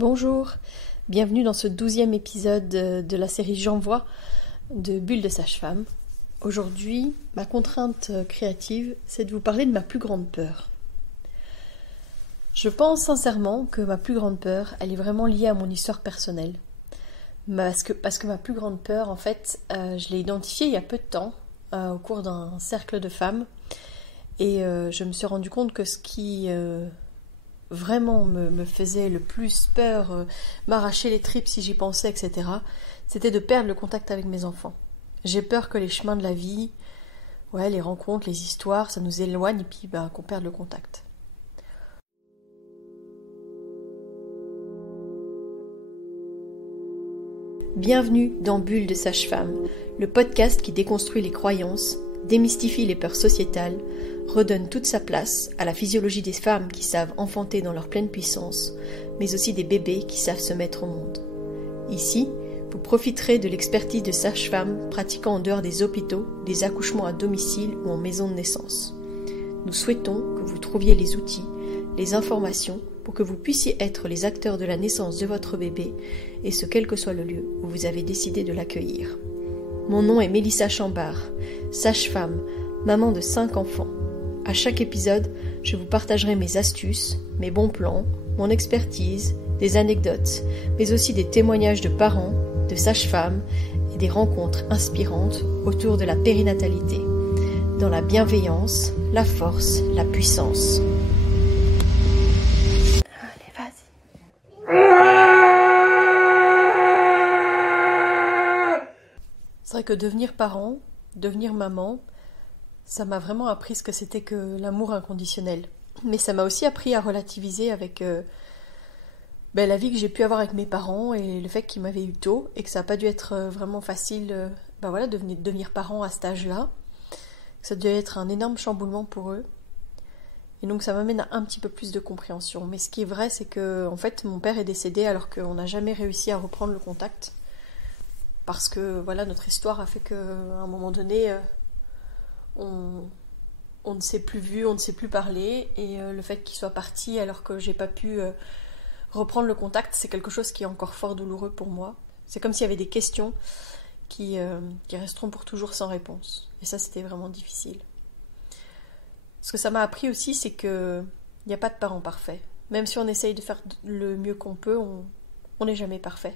Bonjour, bienvenue dans ce 12e épisode de la série J'envoie de Bulle de Sage-Femme. Aujourd'hui, ma contrainte créative, c'est de vous parler de ma plus grande peur. Je pense sincèrement que ma plus grande peur, elle est vraiment liée à mon histoire personnelle. Parce que ma plus grande peur, en fait, je l'ai identifiée il y a peu de temps, au cours d'un cercle de femmes, et je me suis rendu compte que ce qui vraiment me faisait le plus peur, m'arracher les tripes si j'y pensais, etc., c'était de perdre le contact avec mes enfants. J'ai peur que les chemins de la vie, les rencontres, les histoires, ça nous éloigne et puis qu'on perde le contact. Bienvenue dans Bulle de Sage-Femme, le podcast qui déconstruit les croyances, démystifie les peurs sociétales, redonne toute sa place à la physiologie des femmes qui savent enfanter dans leur pleine puissance, mais aussi des bébés qui savent se mettre au monde. Ici, vous profiterez de l'expertise de sages-femmes pratiquant en dehors des hôpitaux, des accouchements à domicile ou en maison de naissance. Nous souhaitons que vous trouviez les outils, les informations pour que vous puissiez être les acteurs de la naissance de votre bébé, et ce quel que soit le lieu où vous avez décidé de l'accueillir. Mon nom est Mélissa Chambard, sage-femme, maman de 5 enfants. À chaque épisode, je vous partagerai mes astuces, mes bons plans, mon expertise, des anecdotes, mais aussi des témoignages de parents, de sages-femmes et des rencontres inspirantes autour de la périnatalité, dans la bienveillance, la force, la puissance. Allez, vas-y. C'est vrai que devenir parent, devenir maman, ça m'a vraiment appris ce que c'était que l'amour inconditionnel. Mais ça m'a aussi appris à relativiser avec la vie que j'ai pu avoir avec mes parents et le fait qu'ils m'avaient eu tôt et que ça n'a pas dû être vraiment facile de devenir parent à cet âge-là. Ça devait être un énorme chamboulement pour eux. Et donc ça m'amène à un petit peu plus de compréhension. Mais ce qui est vrai, c'est que en fait, mon père est décédé alors qu'on n'a jamais réussi à reprendre le contact. Parce que notre histoire a fait qu'à un moment donné, on ne s'est plus vu, on ne s'est plus parlé, et le fait qu'il soit parti alors que j'ai pas pu reprendre le contact, c'est quelque chose qui est encore fort douloureux pour moi. C'est comme s'il y avait des questions qui resteront pour toujours sans réponse. Et ça, c'était vraiment difficile. Ce que ça m'a appris aussi, c'est qu'il n'y a pas de parent parfait. Même si on essaye de faire le mieux qu'on peut, on n'est jamais parfait.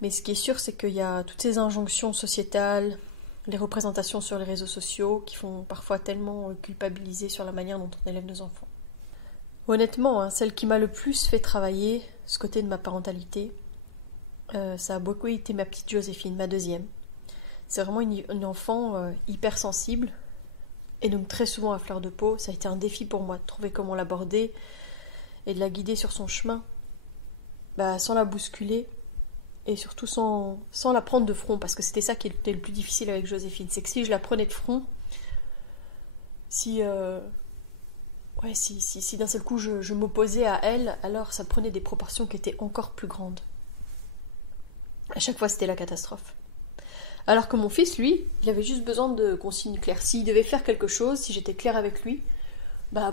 Mais ce qui est sûr, c'est qu'il y a toutes ces injonctions sociétales, les représentations sur les réseaux sociaux qui font parfois tellement culpabiliser sur la manière dont on élève nos enfants. Honnêtement, celle qui m'a le plus fait travailler ce côté de ma parentalité, ça a beaucoup été ma petite Joséphine, ma deuxième. C'est vraiment une enfant hypersensible et donc très souvent à fleur de peau. Ça a été un défi pour moi de trouver comment l'aborder et de la guider sur son chemin, sans la bousculer. Et surtout sans la prendre de front, parce que c'était ça qui était le plus difficile avec Joséphine, c'est que si je la prenais de front, si d'un seul coup je m'opposais à elle, alors ça prenait des proportions qui étaient encore plus grandes. À chaque fois c'était la catastrophe. Alors que mon fils, lui, il avait juste besoin de consignes claires. S'il devait faire quelque chose, si j'étais claire avec lui,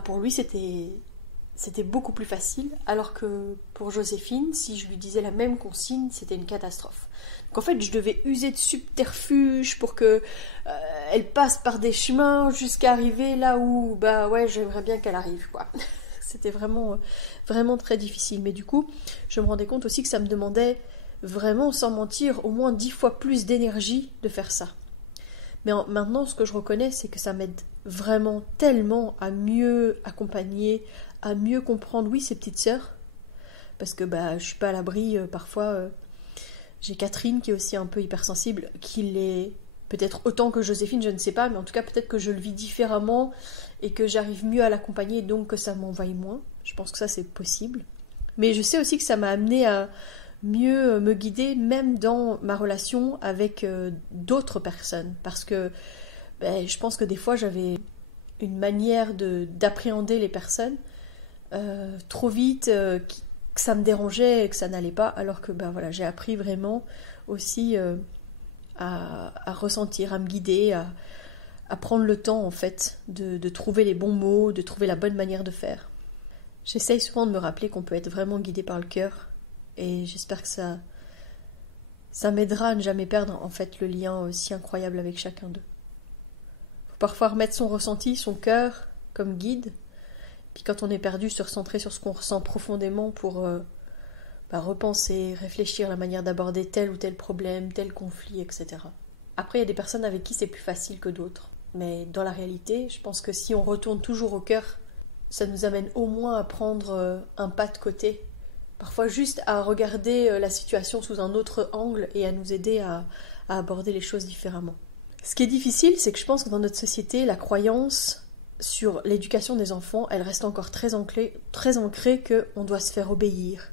pour lui c'était beaucoup plus facile, alors que pour Joséphine, si je lui disais la même consigne, c'était une catastrophe. Donc en fait, je devais user de subterfuges pour que elle passe par des chemins jusqu'à arriver là où, j'aimerais bien qu'elle arrive, quoi. C'était vraiment, vraiment très difficile. Mais du coup, je me rendais compte aussi que ça me demandait vraiment, sans mentir, au moins 10 fois plus d'énergie de faire ça. Mais maintenant, ce que je reconnais, c'est que ça m'aide vraiment tellement à mieux accompagner, à mieux comprendre, ses petites sœurs, parce que je suis pas à l'abri, parfois, j'ai Catherine qui est aussi un peu hypersensible, qui l'est peut-être autant que Joséphine, je ne sais pas, mais en tout cas peut-être que je le vis différemment et que j'arrive mieux à l'accompagner, donc que ça m'envahit moins. Je pense que ça c'est possible. Mais je sais aussi que ça m'a amené à mieux me guider, même dans ma relation avec d'autres personnes, parce que je pense que des fois j'avais une manière d'appréhender les personnes trop vite, que ça me dérangeait et que ça n'allait pas, alors que j'ai appris vraiment aussi à ressentir, à me guider, à prendre le temps en fait de trouver les bons mots, de trouver la bonne manière de faire. J'essaye souvent de me rappeler qu'on peut être vraiment guidé par le cœur et j'espère que ça m'aidera à ne jamais perdre en fait le lien si incroyable avec chacun d'eux. Faut parfois remettre son ressenti, son cœur comme guide, puis quand on est perdu, se recentrer sur ce qu'on ressent profondément pour repenser, réfléchir à la manière d'aborder tel ou tel problème, tel conflit, etc. Après, il y a des personnes avec qui c'est plus facile que d'autres, mais dans la réalité, je pense que si on retourne toujours au cœur, ça nous amène au moins à prendre un pas de côté, parfois juste à regarder la situation sous un autre angle et à nous aider à aborder les choses différemment. Ce qui est difficile, c'est que je pense que dans notre société, la croyance sur l'éducation des enfants, elle reste encore très ancrée qu'on doit se faire obéir,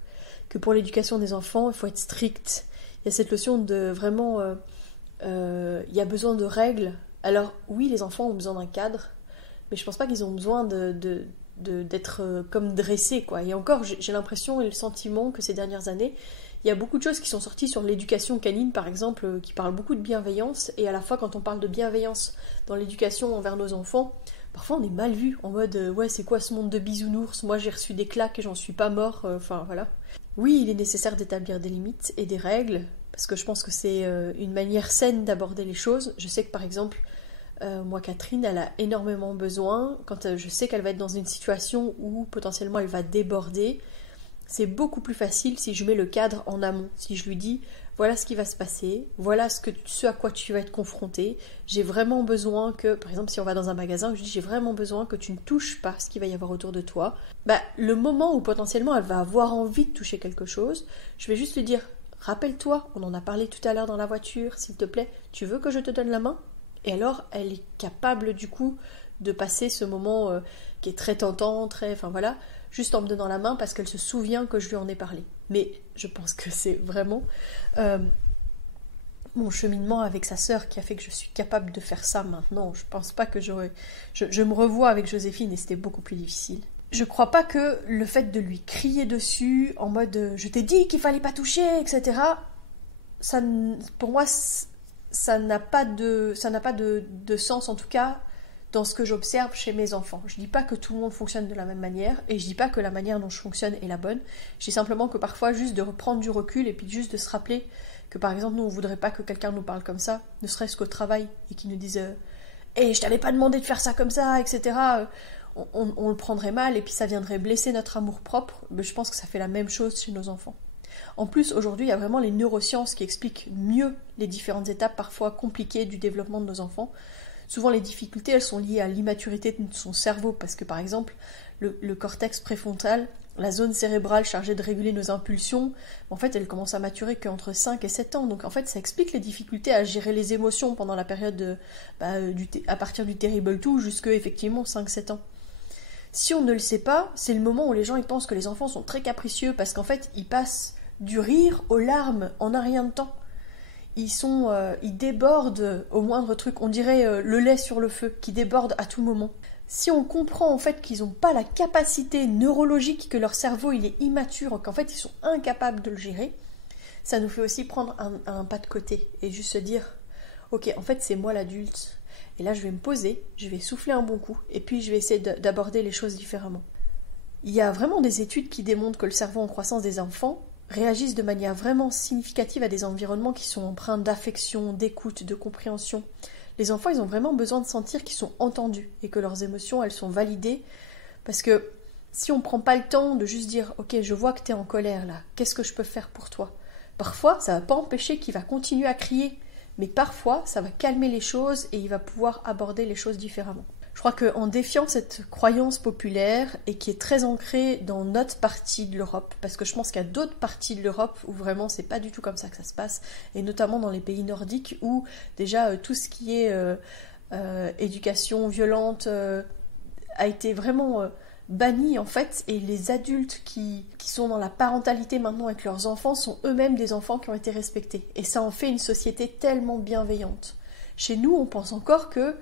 que pour l'éducation des enfants, il faut être strict. Il y a cette notion de vraiment... il y a besoin de règles. Alors oui, les enfants ont besoin d'un cadre, mais je pense pas qu'ils ont besoin d'être comme dressés, quoi. Et encore, j'ai l'impression et le sentiment que ces dernières années, il y a beaucoup de choses qui sont sorties sur l'éducation canine, par exemple, qui parlent beaucoup de bienveillance, et à la fois, quand on parle de bienveillance dans l'éducation envers nos enfants, parfois on est mal vu, en mode ouais, c'est quoi ce monde de bisounours, moi j'ai reçu des claques et j'en suis pas mort, enfin voilà. Oui, il est nécessaire d'établir des limites et des règles, parce que je pense que c'est une manière saine d'aborder les choses. Je sais que par exemple, moi Catherine, elle a énormément besoin, quand je sais qu'elle va être dans une situation où potentiellement elle va déborder, c'est beaucoup plus facile si je mets le cadre en amont, si je lui dis voilà ce qui va se passer, voilà ce à quoi tu vas être confronté, j'ai vraiment besoin que, par exemple si on va dans un magasin, je dis j'ai vraiment besoin que tu ne touches pas ce qu'il va y avoir autour de toi, le moment où potentiellement elle va avoir envie de toucher quelque chose, je vais juste lui dire rappelle-toi, on en a parlé tout à l'heure dans la voiture, s'il te plaît, tu veux que je te donne la main? Et alors elle est capable du coup de passer ce moment qui est très tentant, enfin voilà, juste en me donnant la main parce qu'elle se souvient que je lui en ai parlé. Mais je pense que c'est vraiment mon cheminement avec sa sœur qui a fait que je suis capable de faire ça maintenant. Je pense pas que j'aurais... Je me revois avec Joséphine et c'était beaucoup plus difficile. Je crois pas que le fait de lui crier dessus en mode je t'ai dit qu'il fallait pas toucher, etc. Ça, pour moi, ça n'a pas de sens, en tout cas dans ce que j'observe chez mes enfants. Je dis pas que tout le monde fonctionne de la même manière, et je dis pas que la manière dont je fonctionne est la bonne. Je dis simplement que parfois, juste de reprendre du recul, et puis juste de se rappeler que par exemple, nous, on voudrait pas que quelqu'un nous parle comme ça, ne serait-ce qu'au travail, et qu'il nous dise hey, je t'avais pas demandé de faire ça comme ça, etc. On le prendrait mal, et puis ça viendrait blesser notre amour-propre. Mais je pense que ça fait la même chose chez nos enfants. En plus, aujourd'hui, il y a vraiment les neurosciences qui expliquent mieux les différentes étapes parfois compliquées du développement de nos enfants. Souvent, les difficultés, elles sont liées à l'immaturité de son cerveau, parce que, par exemple, le cortex préfrontal, la zone cérébrale chargée de réguler nos impulsions, en fait, elle commence à maturer qu'entre 5 et 7 ans. Donc, en fait, ça explique les difficultés à gérer les émotions pendant la période à partir du terrible two jusqu'à, effectivement, 5-7 ans. Si on ne le sait pas, c'est le moment où les gens ils pensent que les enfants sont très capricieux, parce qu'en fait, ils passent du rire aux larmes en un rien de temps. Ils débordent au moindre truc, on dirait le lait sur le feu, qui déborde à tout moment. Si on comprend en fait qu'ils n'ont pas la capacité neurologique, que leur cerveau il est immature, qu'en fait ils sont incapables de le gérer, ça nous fait aussi prendre un pas de côté et juste se dire ok, en fait c'est moi l'adulte, et là je vais me poser, je vais souffler un bon coup, et puis je vais essayer d'aborder les choses différemment. Il y a vraiment des études qui démontrent que le cerveau en croissance des enfants réagissent de manière vraiment significative à des environnements qui sont empreints d'affection, d'écoute, de compréhension. Les enfants, ils ont vraiment besoin de sentir qu'ils sont entendus et que leurs émotions, elles sont validées. Parce que si on ne prend pas le temps de juste dire « Ok, je vois que tu es en colère là, qu'est-ce que je peux faire pour toi ?» Parfois, ça ne va pas empêcher qu'il va continuer à crier, mais parfois, ça va calmer les choses et il va pouvoir aborder les choses différemment. Je crois qu'en défiant cette croyance populaire et qui est très ancrée dans notre partie de l'Europe, parce que je pense qu'il y a d'autres parties de l'Europe où vraiment c'est pas du tout comme ça que ça se passe, et notamment dans les pays nordiques où déjà tout ce qui est éducation violente a été vraiment banni en fait, et les adultes qui sont dans la parentalité maintenant avec leurs enfants sont eux-mêmes des enfants qui ont été respectés. Et ça en fait une société tellement bienveillante. Chez nous, on pense encore que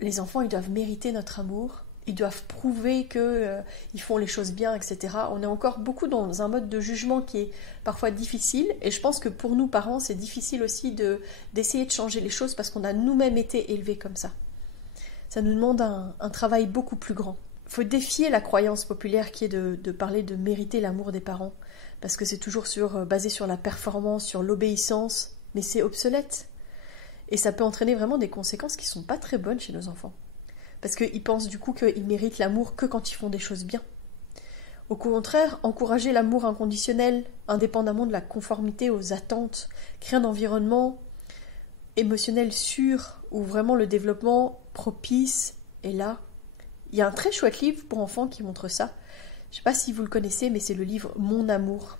les enfants, ils doivent mériter notre amour, ils doivent prouver qu'ils font les choses bien, etc. On est encore beaucoup dans un mode de jugement qui est parfois difficile, et je pense que pour nous, parents, c'est difficile aussi d'essayer de changer les choses parce qu'on a nous-mêmes été élevés comme ça. Ça nous demande un travail beaucoup plus grand. Il faut défier la croyance populaire qui est de parler de mériter l'amour des parents, parce que c'est toujours basé sur la performance, sur l'obéissance, mais c'est obsolète. Et ça peut entraîner vraiment des conséquences qui sont pas très bonnes chez nos enfants. Parce qu'ils pensent du coup qu'ils méritent l'amour que quand ils font des choses bien. Au contraire, encourager l'amour inconditionnel, indépendamment de la conformité aux attentes, créer un environnement émotionnel sûr, où vraiment le développement propice est là. Il y a un très chouette livre pour enfants qui montre ça. Je ne sais pas si vous le connaissez, mais c'est le livre Mon amour.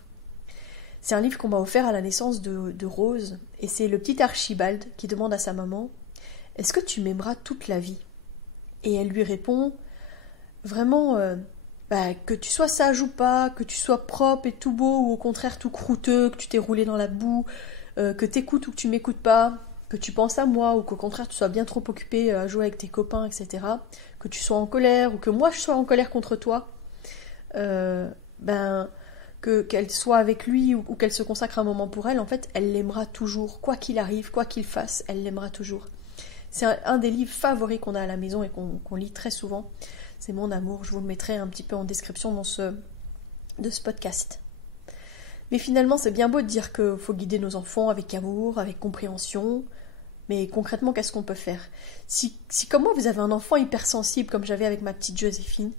C'est un livre qu'on m'a offert à la naissance de Rose, et c'est le petit Archibald qui demande à sa maman « Est-ce que tu m'aimeras toute la vie ?» Et elle lui répond vraiment que tu sois sage ou pas, que tu sois propre et tout beau, ou au contraire tout croûteux, que tu t'es roulé dans la boue, que t'écoutes ou que tu m'écoutes pas, que tu penses à moi, ou qu'au contraire tu sois bien trop occupé à jouer avec tes copains, etc. Que tu sois en colère, ou que moi je sois en colère contre toi, qu'elle soit avec lui ou qu'elle se consacre un moment pour elle, en fait, elle l'aimera toujours. Quoi qu'il arrive, quoi qu'il fasse, elle l'aimera toujours. C'est un des livres favoris qu'on a à la maison et qu'on lit très souvent. C'est Mon amour. Je vous le mettrai un petit peu en description de ce podcast. Mais finalement, c'est bien beau de dire qu'il faut guider nos enfants avec amour, avec compréhension. Mais concrètement, qu'est-ce qu'on peut faire ? Si comme moi, vous avez un enfant hypersensible, comme j'avais avec ma petite Joséphine,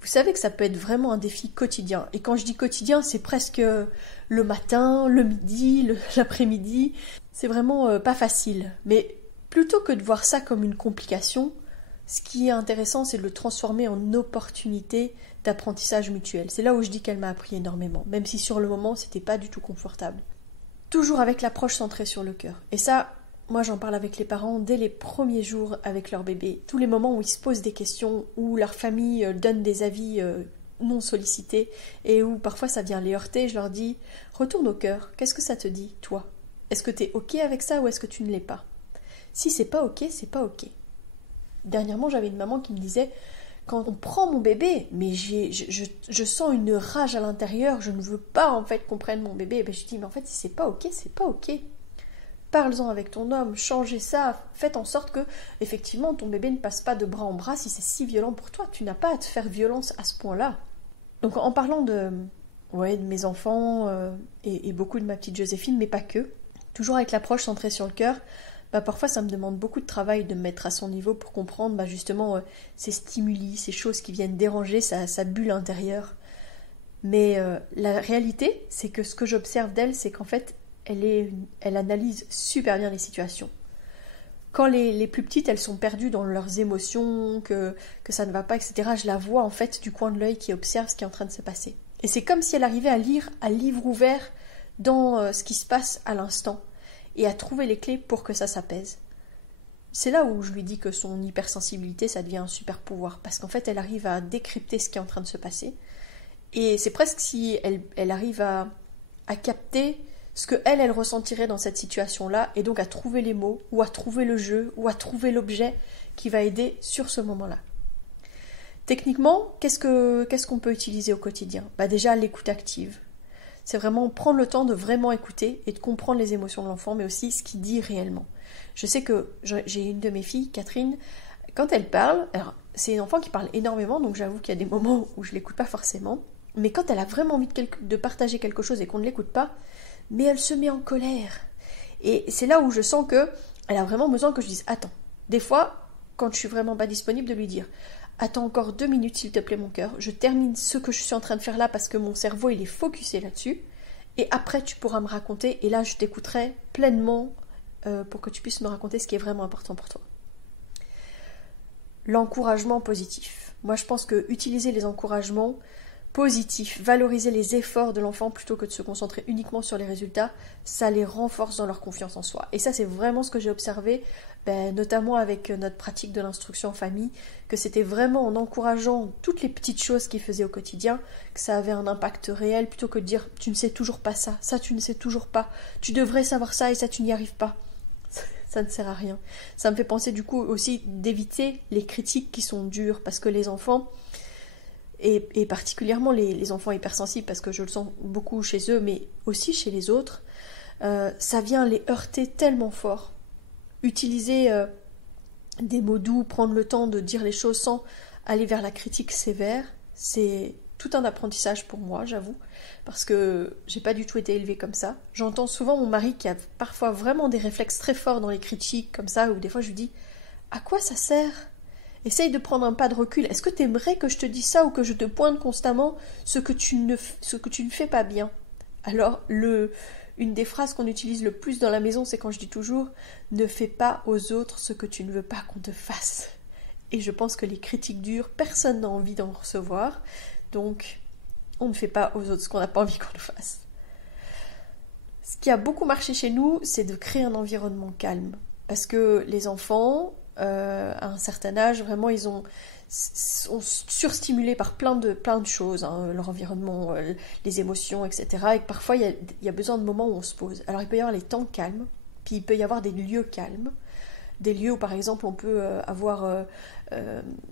vous savez que ça peut être vraiment un défi quotidien. Et quand je dis quotidien, c'est presque le matin, le midi, l'après-midi. C'est vraiment pas facile. Mais plutôt que de voir ça comme une complication, ce qui est intéressant, c'est de le transformer en opportunité d'apprentissage mutuel. C'est là où je dis qu'elle m'a appris énormément, même si sur le moment, c'était pas du tout confortable. Toujours avec l'approche centrée sur le cœur. Et ça, moi j'en parle avec les parents dès les premiers jours avec leur bébé. Tous les moments où ils se posent des questions, où leur famille donne des avis non sollicités, et où parfois ça vient les heurter, je leur dis « Retourne au cœur, qu'est-ce que ça te dit, toi ? Est-ce que t'es ok avec ça ou est-ce que tu ne l'es pas ? Si c'est pas ok, c'est pas ok. » Dernièrement, j'avais une maman qui me disait « Quand on prend mon bébé, mais je sens une rage à l'intérieur, je ne veux pas en fait qu'on prenne mon bébé. » Et ben, je dis « Mais en fait, si c'est pas ok, c'est pas ok. » Parle-en avec ton homme, changez ça, faites en sorte que, effectivement, ton bébé ne passe pas de bras en bras si c'est si violent pour toi. Tu n'as pas à te faire violence à ce point-là. Donc en parlant de mes enfants et beaucoup de ma petite Joséphine, mais pas que, toujours avec l'approche centrée sur le cœur, parfois ça me demande beaucoup de travail de me mettre à son niveau pour comprendre justement ces stimuli, ces choses qui viennent déranger sa bulle intérieure. Mais la réalité, c'est que ce que j'observe d'elle, c'est qu'en fait, elle analyse super bien les situations. Quand les plus petites, elles sont perdues dans leurs émotions, que ça ne va pas, etc., je la vois en fait du coin de l'œil qui observe ce qui est en train de se passer. Et c'est comme si elle arrivait à lire à livre ouvert dans ce qui se passe à l'instant et à trouver les clés pour que ça s'apaise. C'est là où je lui dis que son hypersensibilité, ça devient un super pouvoir, parce qu'en fait, elle arrive à décrypter ce qui est en train de se passer. Et c'est presque si elle arrive à capter ce que elle ressentirait dans cette situation-là, et donc à trouver les mots, ou à trouver le jeu, ou à trouver l'objet qui va aider sur ce moment-là. Techniquement, qu'est-ce qu'on peut utiliser au quotidien ? Déjà, l'écoute active. C'est vraiment prendre le temps de vraiment écouter et de comprendre les émotions de l'enfant, mais aussi ce qu'il dit réellement. Je sais que j'ai une de mes filles, Catherine, quand elle parle, alors c'est une enfant qui parle énormément, donc j'avoue qu'il y a des moments où je l'écoute pas forcément, mais quand elle a vraiment envie de partager quelque chose et qu'on ne l'écoute pas, mais elle se met en colère. Et c'est là où je sens que elle a vraiment besoin que je dise « Attends ». Des fois, quand je suis vraiment pas disponible, de lui dire « Attends encore 2 minutes s'il te plaît mon cœur, je termine ce que je suis en train de faire là parce que mon cerveau il est focusé là-dessus, et après tu pourras me raconter, et là je t'écouterai pleinement pour que tu puisses me raconter ce qui est vraiment important pour toi. » L'encouragement positif. Moi je pense que utiliser les encouragements positif, valoriser les efforts de l'enfant plutôt que de se concentrer uniquement sur les résultats, ça les renforce dans leur confiance en soi. Et ça, c'est vraiment ce que j'ai observé, notamment avec notre pratique de l'instruction en famille, que c'était vraiment en encourageant toutes les petites choses qu'ils faisaient au quotidien, que ça avait un impact réel, plutôt que de dire « tu ne sais toujours pas ça, ça tu ne sais toujours pas, tu devrais savoir ça et ça tu n'y arrives pas ». Ça ne sert à rien. Ça me fait penser du coup aussi d'éviter les critiques qui sont dures, parce que les enfants... Et particulièrement les enfants hypersensibles, parce que je le sens beaucoup chez eux, mais aussi chez les autres, ça vient les heurter tellement fort. Utiliser des mots doux, prendre le temps de dire les choses sans aller vers la critique sévère, c'est tout un apprentissage pour moi, j'avoue, parce que j'ai pas du tout été élevée comme ça. J'entends souvent mon mari qui a parfois vraiment des réflexes très forts dans les critiques comme ça, où des fois je lui dis « À quoi ça sert ? Essaye de prendre un pas de recul. Est-ce que t'aimerais que je te dise ça ou que je te pointe constamment ce que tu ne fais pas bien ?» Alors, une des phrases qu'on utilise le plus dans la maison, c'est quand je dis toujours « Ne fais pas aux autres ce que tu ne veux pas qu'on te fasse ». Et je pense que les critiques dures, personne n'a envie d'en recevoir. Donc, on ne fait pas aux autres ce qu'on n'a pas envie qu'on nous fasse. Ce qui a beaucoup marché chez nous, c'est de créer un environnement calme. Parce que les enfants, à un certain âge, vraiment, ils sont surstimulés par plein de choses, hein, leur environnement, les émotions, etc. Et que parfois, il y a besoin de moments où on se pose. Alors, il peut y avoir les temps calmes, puis il peut y avoir des lieux calmes. Des lieux où, par exemple, on peut avoir...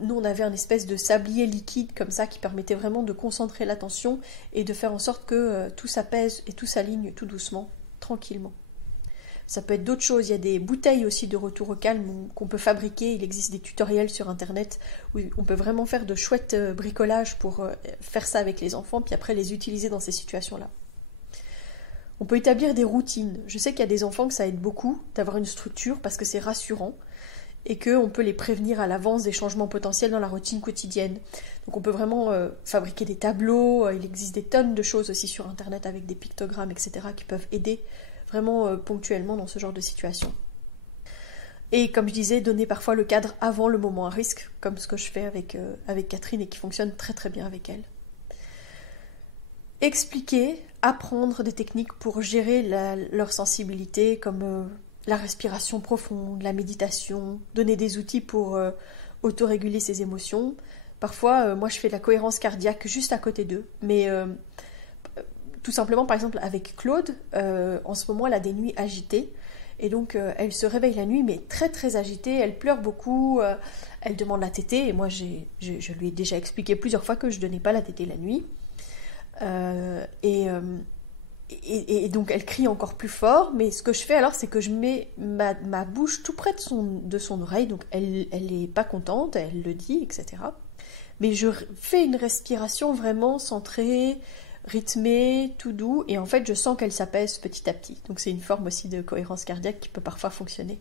nous, on avait un espèce de sablier liquide comme ça qui permettait vraiment de concentrer l'attention et de faire en sorte que tout s'apaise et tout s'aligne tout doucement, tranquillement. Ça peut être d'autres choses. Il y a des bouteilles aussi de retour au calme qu'on peut fabriquer. Il existe des tutoriels sur Internet où on peut vraiment faire de chouettes bricolages pour faire ça avec les enfants, puis après les utiliser dans ces situations-là. On peut établir des routines. Je sais qu'il y a des enfants que ça aide beaucoup d'avoir une structure parce que c'est rassurant et qu'on peut les prévenir à l'avance des changements potentiels dans la routine quotidienne. Donc on peut vraiment fabriquer des tableaux. Il existe des tonnes de choses aussi sur Internet avec des pictogrammes, etc. qui peuvent aider vraiment ponctuellement dans ce genre de situation. Et comme je disais, donner parfois le cadre avant le moment à risque, comme ce que je fais avec Catherine et qui fonctionne très très bien avec elle. Expliquer, apprendre des techniques pour gérer leur sensibilité, comme la respiration profonde, la méditation, donner des outils pour autoréguler ses émotions. Parfois, moi je fais de la cohérence cardiaque juste à côté d'eux, mais tout simplement, par exemple, avec Claude, en ce moment, elle a des nuits agitées. Et donc, elle se réveille la nuit, mais très, très agitée. Elle pleure beaucoup. Elle demande la tétée. Et moi, je lui ai déjà expliqué plusieurs fois que je ne donnais pas la tétée la nuit. Et donc, elle crie encore plus fort. Mais ce que je fais alors, c'est que je mets ma bouche tout près de son oreille. Donc, elle n'est pas contente. Elle le dit, etc. Mais je fais une respiration vraiment centrée, rythmée, tout doux, et en fait je sens qu'elle s'apaise petit à petit. Donc c'est une forme aussi de cohérence cardiaque qui peut parfois fonctionner.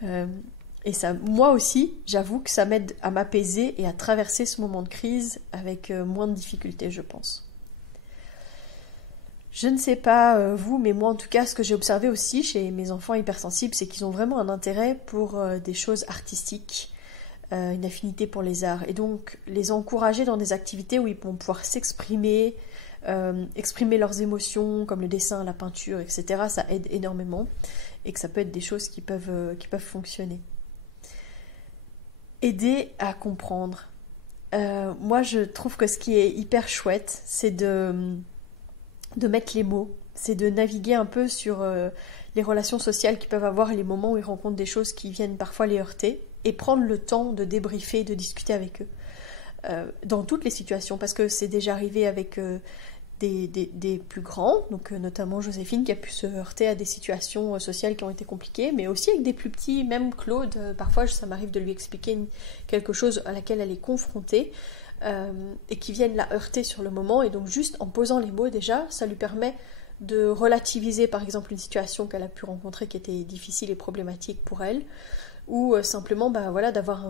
Et ça, moi aussi, j'avoue que ça m'aide à m'apaiser et à traverser ce moment de crise avec moins de difficultés, je pense. Je ne sais pas vous, mais moi en tout cas, ce que j'ai observé aussi chez mes enfants hypersensibles, c'est qu'ils ont vraiment un intérêt pour des choses artistiques, une affinité pour les arts, et donc les encourager dans des activités où ils vont pouvoir s'exprimer, exprimer leurs émotions comme le dessin, la peinture, etc. Ça aide énormément et que ça peut être des choses qui peuvent fonctionner. Aider à comprendre. Moi je trouve que ce qui est hyper chouette, c'est de mettre les mots, c'est de naviguer un peu sur les relations sociales qu'ils peuvent avoir et les moments où ils rencontrent des choses qui viennent parfois les heurter et prendre le temps de débriefer, de discuter avec eux. Dans toutes les situations, parce que c'est déjà arrivé avec des plus grands, donc notamment Joséphine qui a pu se heurter à des situations sociales qui ont été compliquées, mais aussi avec des plus petits, même Claude, parfois ça m'arrive de lui expliquer quelque chose à laquelle elle est confrontée et qui viennent la heurter sur le moment, et donc juste en posant les mots déjà, ça lui permet de relativiser par exemple une situation qu'elle a pu rencontrer qui était difficile et problématique pour elle, ou simplement d'avoir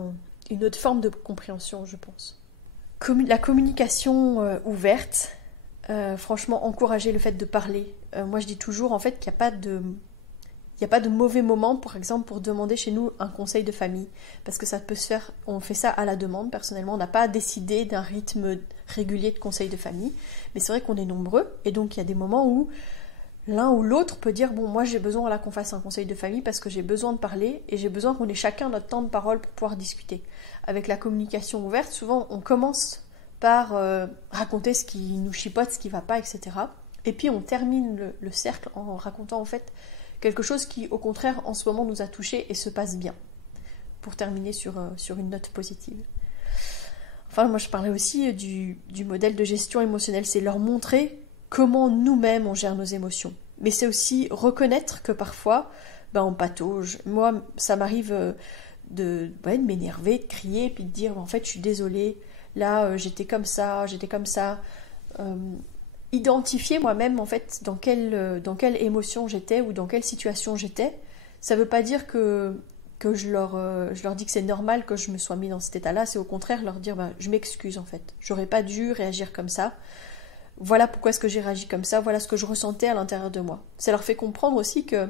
une autre forme de compréhension, je pense. La communication ouverte, franchement, encourager le fait de parler. Moi, je dis toujours en fait qu'il n'y a pas de mauvais moment, par exemple, pour demander chez nous un conseil de famille, parce que ça peut se faire, on fait ça à la demande, personnellement, on n'a pas décidé d'un rythme régulier de conseil de famille, mais c'est vrai qu'on est nombreux, et donc il y a des moments où l'un ou l'autre peut dire, bon, moi j'ai besoin là qu'on fasse un conseil de famille parce que j'ai besoin de parler, et j'ai besoin qu'on ait chacun notre temps de parole pour pouvoir discuter. Avec la communication ouverte, souvent on commence par raconter ce qui nous chipote, ce qui ne va pas, etc. Et puis on termine le cercle en racontant en fait quelque chose qui, au contraire, en ce moment nous a touchés et se passe bien, pour terminer sur une note positive. Enfin, moi je parlais aussi du modèle de gestion émotionnelle, c'est leur montrer comment nous-mêmes on gère nos émotions. Mais c'est aussi reconnaître que parfois, on patauge. Moi, ça m'arrive de m'énerver, de crier, puis de dire en fait je suis désolée, là j'étais comme ça, identifier moi-même en fait dans quelle émotion j'étais ou dans quelle situation j'étais. Ça veut pas dire que je leur dis que c'est normal que je me sois mis dans cet état-là, c'est au contraire leur dire je m'excuse en fait, j'aurais pas dû réagir comme ça, voilà pourquoi est-ce que j'ai réagi comme ça, voilà ce que je ressentais à l'intérieur de moi. Ça leur fait comprendre aussi que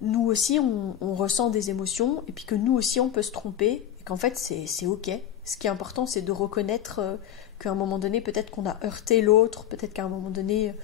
nous aussi on ressent des émotions et puis que nous aussi on peut se tromper et qu'en fait c'est ok. Ce qui est important c'est de reconnaître qu'à un moment donné peut-être qu'on a heurté l'autre, peut-être qu'à un moment donné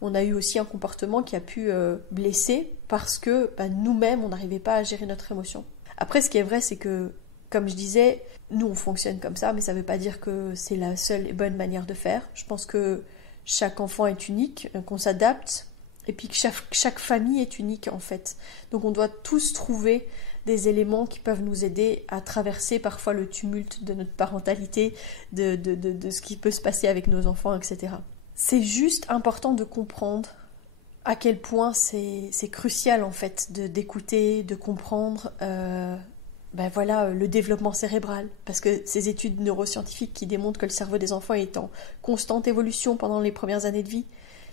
on a eu aussi un comportement qui a pu blesser parce que nous-mêmes on n'arrivait pas à gérer notre émotion. Après ce qui est vrai c'est que comme je disais, nous on fonctionne comme ça mais ça ne veut pas dire que c'est la seule et bonne manière de faire. Je pense que chaque enfant est unique, qu'on s'adapte. Et puis que chaque famille est unique en fait. Donc on doit tous trouver des éléments qui peuvent nous aider à traverser parfois le tumulte de notre parentalité, de ce qui peut se passer avec nos enfants, etc. C'est juste important de comprendre à quel point c'est crucial en fait d'écouter, de comprendre le développement cérébral. Parce que ces études neuroscientifiques qui démontrent que le cerveau des enfants est en constante évolution pendant les premières années de vie,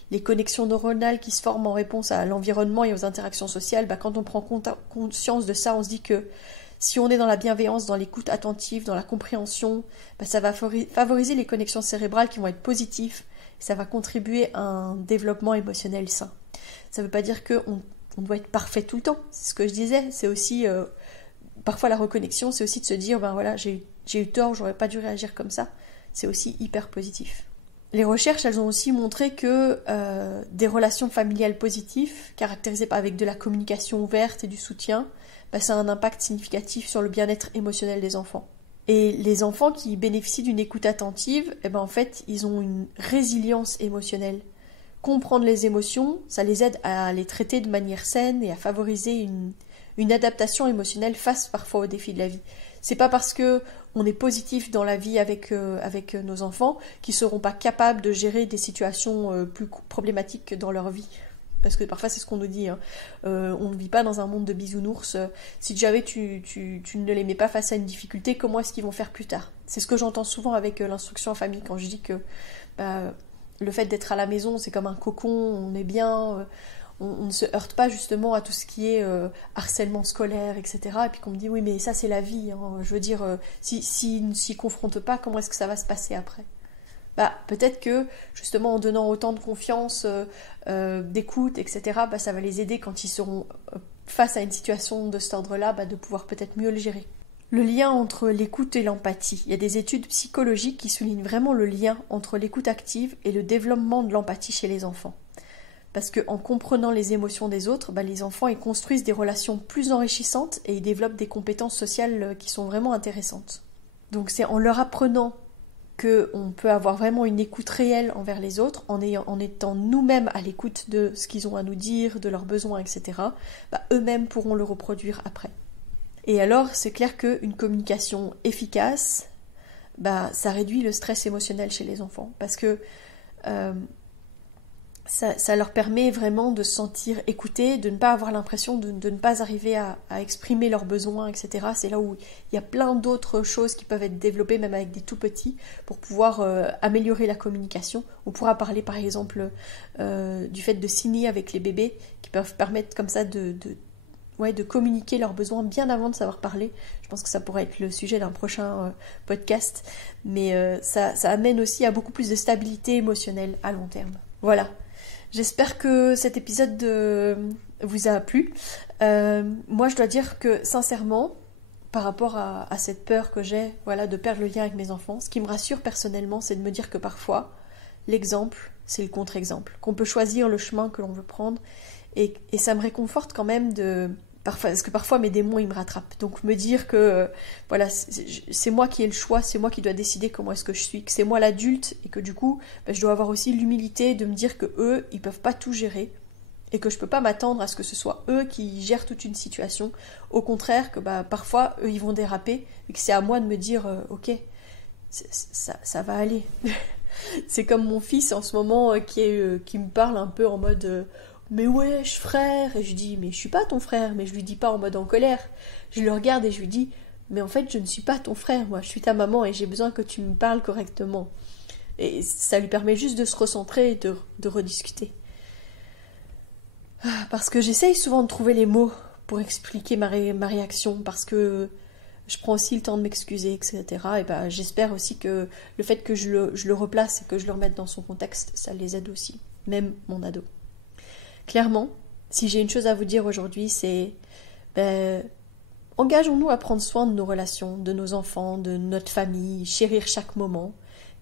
les connexions neuronales qui se forment en réponse à l'environnement et aux interactions sociales, quand on prend conscience de ça, on se dit que si on est dans la bienveillance, dans l'écoute attentive, dans la compréhension, ça va favoriser les connexions cérébrales qui vont être positives, et ça va contribuer à un développement émotionnel sain. Ça ne veut pas dire qu'on doit être parfait tout le temps, c'est ce que je disais, c'est aussi, parfois la reconnexion, c'est aussi de se dire, j'ai eu tort, j'aurais pas dû réagir comme ça, c'est aussi hyper positif. Les recherches, elles ont aussi montré que des relations familiales positives, caractérisées avec de la communication ouverte et du soutien, ça a un impact significatif sur le bien-être émotionnel des enfants. Et les enfants qui bénéficient d'une écoute attentive, en fait, ils ont une résilience émotionnelle. Comprendre les émotions, ça les aide à les traiter de manière saine et à favoriser une adaptation émotionnelle face parfois aux défis de la vie. C'est pas parce que on est positif dans la vie avec nos enfants qu'ils seront pas capables de gérer des situations plus problématiques dans leur vie. Parce que parfois c'est ce qu'on nous dit, on ne vit pas dans un monde de bisounours. Si jamais tu ne les mets pas face à une difficulté, comment est-ce qu'ils vont faire plus tard? C'est ce que j'entends souvent avec l'instruction en famille quand je dis que le fait d'être à la maison c'est comme un cocon, on est bien, on ne se heurte pas justement à tout ce qui est harcèlement scolaire, etc. Et puis qu'on me dit oui mais ça c'est la vie, hein. Je veux dire, s'ils ne s'y confrontent pas, comment est-ce que ça va se passer après? Peut-être que justement en donnant autant de confiance, d'écoute, etc., ça va les aider quand ils seront face à une situation de cet ordre-là, de pouvoir peut-être mieux le gérer. Le lien entre l'écoute et l'empathie. Il y a des études psychologiques qui soulignent vraiment le lien entre l'écoute active et le développement de l'empathie chez les enfants. Parce qu'en comprenant les émotions des autres, les enfants ils construisent des relations plus enrichissantes et ils développent des compétences sociales qui sont vraiment intéressantes. Donc c'est en leur apprenant qu'on peut avoir vraiment une écoute réelle envers les autres, en étant nous-mêmes à l'écoute de ce qu'ils ont à nous dire, de leurs besoins, etc., eux-mêmes pourront le reproduire après. Et alors, c'est clair qu'une communication efficace, ça réduit le stress émotionnel chez les enfants, parce que ça leur permet vraiment de se sentir écoutés, de ne pas avoir l'impression de ne pas arriver à exprimer leurs besoins, etc. C'est là où il y a plein d'autres choses qui peuvent être développées, même avec des tout petits, pour pouvoir améliorer la communication. On pourra parler par exemple du fait de signer avec les bébés, qui peuvent permettre comme ça de communiquer leurs besoins bien avant de savoir parler. Je pense que ça pourrait être le sujet d'un prochain podcast, mais ça amène aussi à beaucoup plus de stabilité émotionnelle à long terme. Voilà. J'espère que cet épisode vous a plu. Moi, je dois dire que, sincèrement, par rapport à cette peur que j'ai de perdre le lien avec mes enfants, ce qui me rassure personnellement, c'est de me dire que parfois, l'exemple, c'est le contre-exemple. Qu'on peut choisir le chemin que l'on veut prendre. Et ça me réconforte quand même parce que parfois mes démons ils me rattrapent, donc me dire que c'est moi qui ai le choix, c'est moi qui dois décider comment est-ce que je suis, que c'est moi l'adulte et que du coup je dois avoir aussi l'humilité de me dire que eux ils peuvent pas tout gérer et que je peux pas m'attendre à ce que ce soit eux qui gèrent toute une situation, au contraire que parfois eux ils vont déraper et que c'est à moi de me dire ok ça va aller. C'est comme mon fils en ce moment qui me parle un peu en mode mais wesh frère, et je dis mais je suis pas ton frère, mais je lui dis pas en mode en colère, je le regarde et je lui dis mais en fait je ne suis pas ton frère, moi je suis ta maman et j'ai besoin que tu me parles correctement. Et ça lui permet juste de se recentrer et de rediscuter. Parce que j'essaye souvent de trouver les mots pour expliquer ma réaction, parce que je prends aussi le temps de m'excuser, etc. Et ben, j'espère aussi que le fait que je le replace et que je le remette dans son contexte, ça les aide aussi, même mon ado. Clairement, si j'ai une chose à vous dire aujourd'hui, c'est engageons-nous à prendre soin de nos relations, de nos enfants, de notre famille, chérir chaque moment,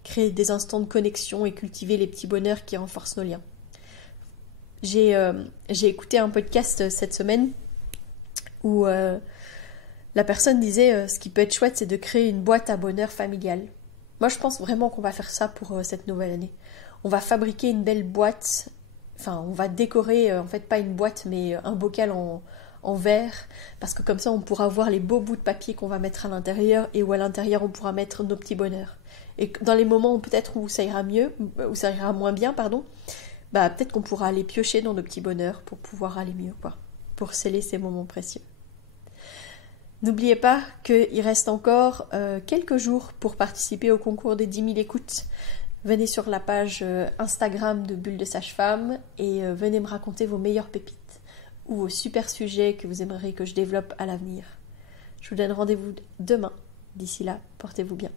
créer des instants de connexion et cultiver les petits bonheurs qui renforcent nos liens. J'ai écouté un podcast cette semaine où la personne disait ce qui peut être chouette, c'est de créer une boîte à bonheur familiale. Moi, je pense vraiment qu'on va faire ça pour cette nouvelle année. On va fabriquer une belle boîte, enfin, on va décorer, en fait, pas une boîte, mais un bocal en verre, parce que comme ça, on pourra voir les beaux bouts de papier qu'on va mettre à l'intérieur, et où à l'intérieur, on pourra mettre nos petits bonheurs. Et dans les moments où peut-être où ça ira mieux, où ça ira moins bien, pardon, bah peut-être qu'on pourra aller piocher dans nos petits bonheurs pour pouvoir aller mieux, quoi, pour sceller ces moments précieux. N'oubliez pas qu'il reste encore quelques jours pour participer au concours des 10 000 écoutes. Venez sur la page Instagram de Bulle de Sage-Femme et venez me raconter vos meilleures pépites ou vos super sujets que vous aimeriez que je développe à l'avenir. Je vous donne rendez-vous demain. D'ici là, portez-vous bien.